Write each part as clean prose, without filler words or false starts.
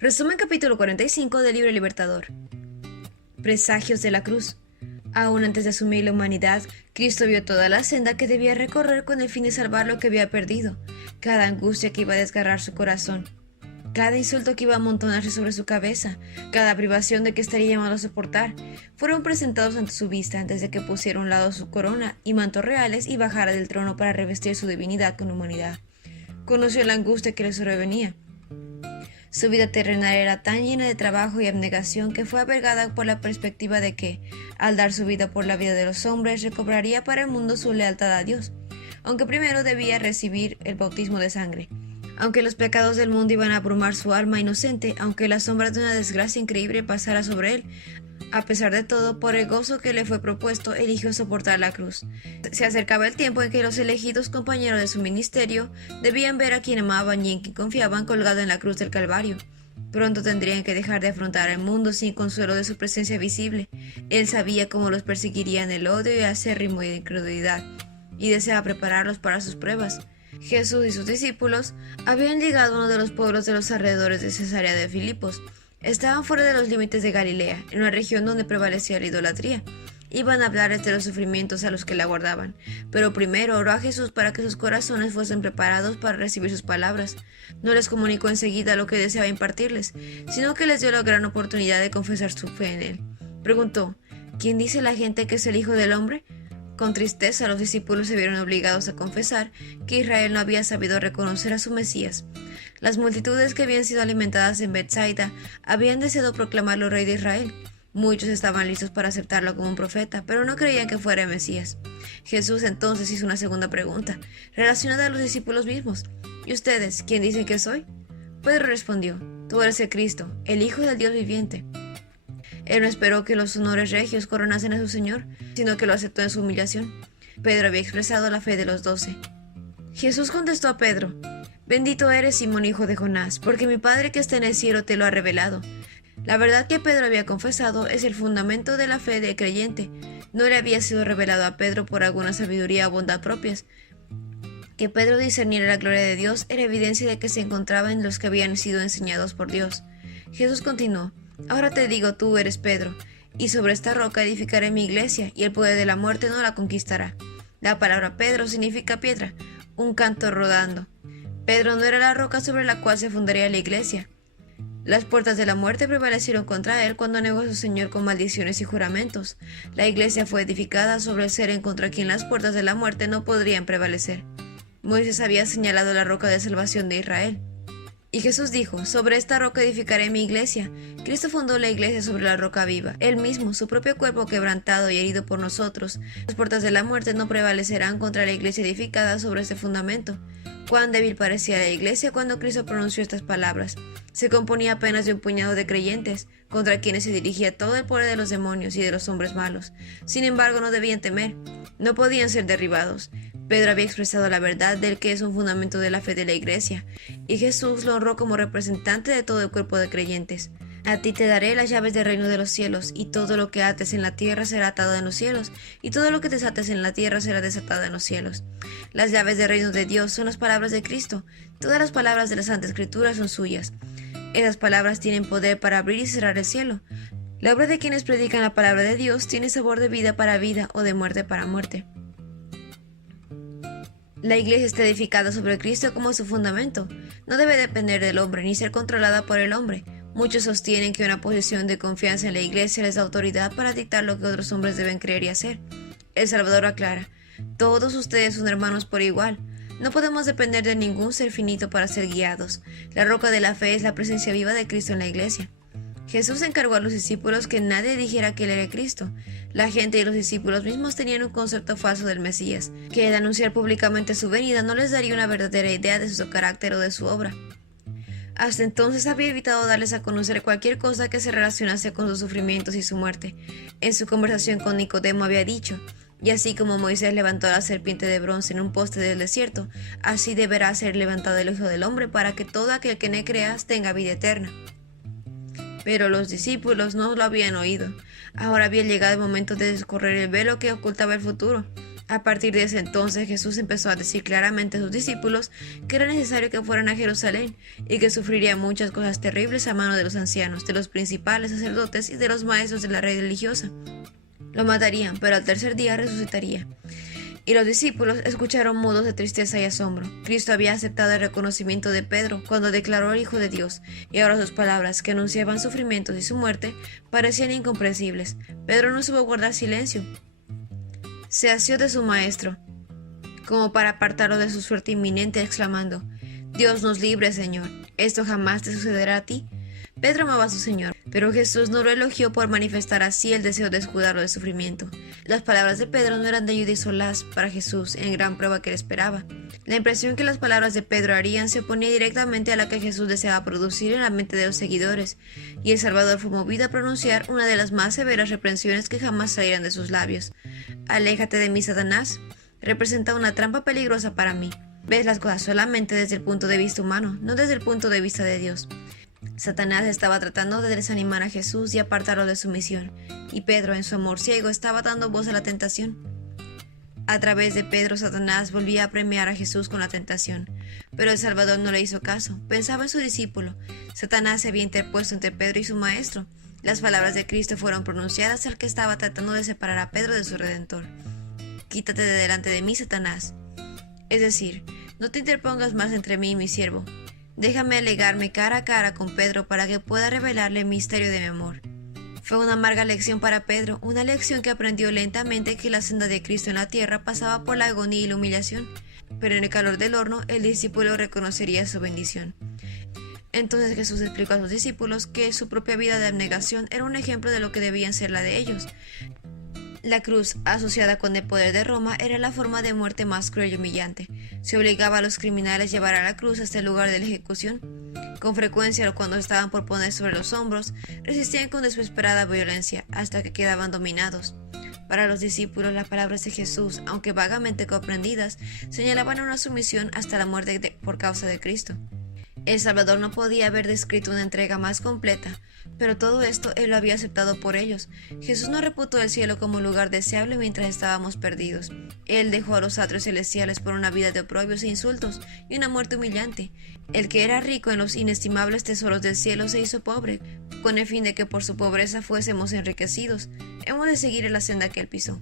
Resumen capítulo 45 del libro Libertador. Presagios de la cruz. Aún antes de asumir la humanidad, Cristo vio toda la senda que debía recorrer con el fin de salvar lo que había perdido, cada angustia que iba a desgarrar su corazón, cada insulto que iba a amontonarse sobre su cabeza, cada privación de que estaría llamado a soportar, fueron presentados ante su vista antes de que pusiera a un lado su corona y mantos reales y bajara del trono para revestir su divinidad con humanidad. Conoció la angustia que le sobrevenía. Su vida terrenal era tan llena de trabajo y abnegación que fue albergada por la perspectiva de que, al dar su vida por la vida de los hombres, recobraría para el mundo su lealtad a Dios, aunque primero debía recibir el bautismo de sangre. Aunque los pecados del mundo iban a abrumar su alma inocente, aunque la sombra de una desgracia increíble pasara sobre él, a pesar de todo, por el gozo que le fue propuesto, eligió soportar la cruz. Se acercaba el tiempo en que los elegidos compañeros de su ministerio debían ver a quien amaban y en quien confiaban colgado en la cruz del Calvario. Pronto tendrían que dejar de afrontar al mundo sin consuelo de su presencia visible. Él sabía cómo los perseguirían el odio y acérrimo de incredulidad, y deseaba prepararlos para sus pruebas. Jesús y sus discípulos habían llegado a uno de los pueblos de los alrededores de Cesarea de Filipos. Estaban fuera de los límites de Galilea, en una región donde prevalecía la idolatría. Iban a hablarles de los sufrimientos a los que le aguardaban, pero primero oró a Jesús para que sus corazones fuesen preparados para recibir sus palabras. No les comunicó enseguida lo que deseaba impartirles, sino que les dio la gran oportunidad de confesar su fe en él. Preguntó: ¿quién dice la gente que es el Hijo del Hombre? Con tristeza los discípulos se vieron obligados a confesar que Israel no había sabido reconocer a su Mesías. Las multitudes que habían sido alimentadas en Bethsaida habían deseado proclamarlo rey de Israel. Muchos estaban listos para aceptarlo como un profeta, pero no creían que fuera el Mesías. Jesús entonces hizo una segunda pregunta, relacionada a los discípulos mismos. ¿Y ustedes, quién dicen que soy? Pedro respondió: tú eres el Cristo, el Hijo del Dios viviente. Él no esperó que los honores regios coronasen a su Señor, sino que lo aceptó en su humillación. Pedro había expresado la fe de los 12. Jesús contestó a Pedro: bendito eres, Simón, hijo de Jonás, porque mi Padre que está en el cielo te lo ha revelado. La verdad que Pedro había confesado es el fundamento de la fe del creyente. No le había sido revelado a Pedro por alguna sabiduría o bondad propias. Que Pedro discerniera la gloria de Dios era evidencia de que se encontraba en los que habían sido enseñados por Dios. Jesús continuó: ahora te digo, tú eres Pedro, y sobre esta roca edificaré mi iglesia, y el poder de la muerte no la conquistará. La palabra Pedro significa piedra, un canto rodando. Pedro no era la roca sobre la cual se fundaría la iglesia. Las puertas de la muerte prevalecieron contra él cuando negó a su Señor con maldiciones y juramentos. La iglesia fue edificada sobre el ser en contra quien las puertas de la muerte no podrían prevalecer. Moisés había señalado la roca de salvación de Israel. Y Jesús dijo: sobre esta roca edificaré mi iglesia. Cristo fundó la iglesia sobre la roca viva. Él mismo, su propio cuerpo quebrantado y herido por nosotros. Las puertas de la muerte no prevalecerán contra la iglesia edificada sobre este fundamento. Cuán débil parecía la iglesia cuando Cristo pronunció estas palabras. Se componía apenas de un puñado de creyentes, contra quienes se dirigía todo el poder de los demonios y de los hombres malos. Sin embargo, no debían temer. No podían ser derribados. Pedro había expresado la verdad del que es un fundamento de la fe de la iglesia, y Jesús lo honró como representante de todo el cuerpo de creyentes. A ti te daré las llaves del reino de los cielos, y todo lo que ates en la tierra será atado en los cielos, y todo lo que desates en la tierra será desatado en los cielos. Las llaves del reino de Dios son las palabras de Cristo. Todas las palabras de la Santa Escritura son suyas. Esas palabras tienen poder para abrir y cerrar el cielo. La obra de quienes predican la palabra de Dios tiene sabor de vida para vida o de muerte para muerte. La iglesia está edificada sobre Cristo como su fundamento. No debe depender del hombre ni ser controlada por el hombre. Muchos sostienen que una posición de confianza en la iglesia les da autoridad para dictar lo que otros hombres deben creer y hacer. El Salvador aclara: todos ustedes son hermanos por igual. No podemos depender de ningún ser finito para ser guiados. La roca de la fe es la presencia viva de Cristo en la iglesia. Jesús encargó a los discípulos que nadie dijera que él era Cristo. La gente y los discípulos mismos tenían un concepto falso del Mesías, que el anunciar públicamente su venida no les daría una verdadera idea de su carácter o de su obra. Hasta entonces había evitado darles a conocer cualquier cosa que se relacionase con sus sufrimientos y su muerte. En su conversación con Nicodemo había dicho: y así como Moisés levantó a la serpiente de bronce en un poste del desierto, así deberá ser levantado el Hijo del Hombre para que todo aquel que en él crea tenga vida eterna. Pero los discípulos no lo habían oído. Ahora había llegado el momento de descorrer el velo que ocultaba el futuro. A partir de ese entonces Jesús empezó a decir claramente a sus discípulos que era necesario que fueran a Jerusalén y que sufriría muchas cosas terribles a mano de los ancianos, de los principales sacerdotes y de los maestros de la ley religiosa. Lo matarían, pero al tercer día resucitaría. Y los discípulos escucharon mudos de tristeza y asombro. Cristo había aceptado el reconocimiento de Pedro cuando declaró al Hijo de Dios, y ahora sus palabras, que anunciaban sufrimientos y su muerte, parecían incomprensibles. Pedro no supo guardar silencio. Se asió de su maestro, como para apartarlo de su suerte inminente, exclamando: «Dios nos libre, Señor, ¿esto jamás te sucederá a ti?». Pedro amaba a su Señor, pero Jesús no lo elogió por manifestar así el deseo de escudarlo de sufrimiento. Las palabras de Pedro no eran de ayuda y solaz para Jesús en gran prueba que él esperaba. La impresión que las palabras de Pedro harían se oponía directamente a la que Jesús deseaba producir en la mente de los seguidores, y el Salvador fue movido a pronunciar una de las más severas reprensiones que jamás salieran de sus labios. «Aléjate de mí, Satanás. Representa una trampa peligrosa para mí. Ves las cosas solamente desde el punto de vista humano, no desde el punto de vista de Dios». Satanás estaba tratando de desanimar a Jesús y apartarlo de su misión, y Pedro, en su amor ciego, estaba dando voz a la tentación. A través de Pedro, Satanás volvía a premiar a Jesús con la tentación, pero el Salvador no le hizo caso. Pensaba en su discípulo. Satanás se había interpuesto entre Pedro y su maestro. Las palabras de Cristo fueron pronunciadas al que estaba tratando de separar a Pedro de su Redentor. «Quítate de delante de mí, Satanás». Es decir, no te interpongas más entre mí y mi siervo. Déjame alegarme cara a cara con Pedro para que pueda revelarle el misterio de mi amor. Fue una amarga lección para Pedro, una lección que aprendió lentamente que la senda de Cristo en la tierra pasaba por la agonía y la humillación, pero en el calor del horno el discípulo reconocería su bendición. Entonces Jesús explicó a sus discípulos que su propia vida de abnegación era un ejemplo de lo que debían ser la de ellos. La cruz, asociada con el poder de Roma, era la forma de muerte más cruel y humillante. Se obligaba a los criminales a llevar a la cruz hasta el lugar de la ejecución. Con frecuencia, cuando estaban por poner sobre los hombros, resistían con desesperada violencia hasta que quedaban dominados. Para los discípulos, las palabras de Jesús, aunque vagamente comprendidas, señalaban una sumisión hasta la muerte por causa de Cristo. El Salvador no podía haber descrito una entrega más completa, pero todo esto Él lo había aceptado por ellos. Jesús no reputó el cielo como un lugar deseable mientras estábamos perdidos. Él dejó a los atrios celestiales por una vida de oprobios e insultos y una muerte humillante. El que era rico en los inestimables tesoros del cielo se hizo pobre, con el fin de que por su pobreza fuésemos enriquecidos. Hemos de seguir en la senda que Él pisó.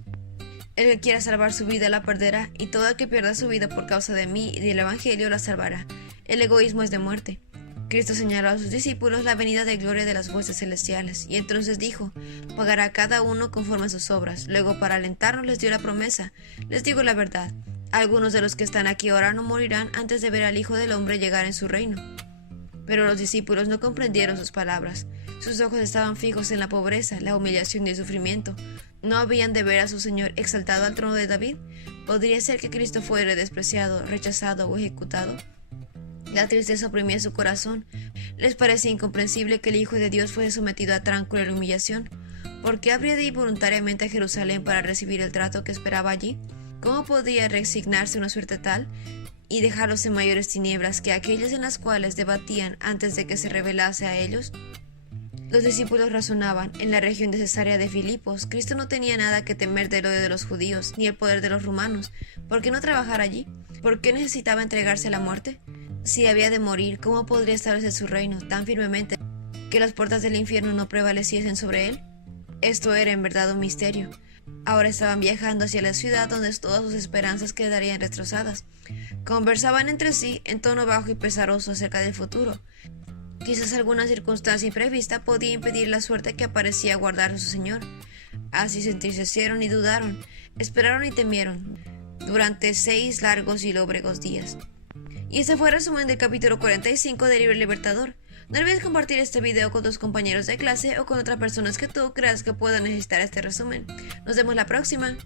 El que quiera salvar su vida la perderá, y todo el que pierda su vida por causa de mí y del Evangelio la salvará. El egoísmo es de muerte. Cristo señaló a sus discípulos la venida de gloria de las huestes celestiales, y entonces dijo: pagará cada uno conforme a sus obras. Luego, para alentarnos, les dio la promesa: les digo la verdad, algunos de los que están aquí ahora no morirán antes de ver al Hijo del Hombre llegar en su reino. Pero los discípulos no comprendieron sus palabras. Sus ojos estaban fijos en la pobreza, la humillación y el sufrimiento. ¿No habían de ver a su Señor exaltado al trono de David? ¿Podría ser que Cristo fuera despreciado, rechazado o ejecutado? La tristeza oprimía su corazón. Les parecía incomprensible que el Hijo de Dios fuese sometido a tan cruel humillación. ¿Por qué habría de ir voluntariamente a Jerusalén para recibir el trato que esperaba allí? ¿Cómo podía resignarse a una suerte tal y dejarlos en mayores tinieblas que aquellas en las cuales debatían antes de que se revelase a ellos? Los discípulos razonaban. En la región de Cesarea de Filipos, Cristo no tenía nada que temer del odio de los judíos, ni el poder de los romanos. ¿Por qué no trabajar allí? ¿Por qué necesitaba entregarse a la muerte? Si había de morir, ¿cómo podría establecer su reino tan firmemente que las puertas del infierno no prevaleciesen sobre él? Esto era en verdad un misterio. Ahora estaban viajando hacia la ciudad donde todas sus esperanzas quedarían destrozadas. Conversaban entre sí en tono bajo y pesaroso acerca del futuro. Quizás alguna circunstancia imprevista podía impedir la suerte que parecía guardar a su Señor. Así se entristecieron y dudaron, esperaron y temieron durante 6 largos y lóbregos días. Y este fue el resumen del capítulo 45 del libro El Libertador. No olvides compartir este video con tus compañeros de clase o con otras personas que tú creas que puedan necesitar este resumen. Nos vemos la próxima.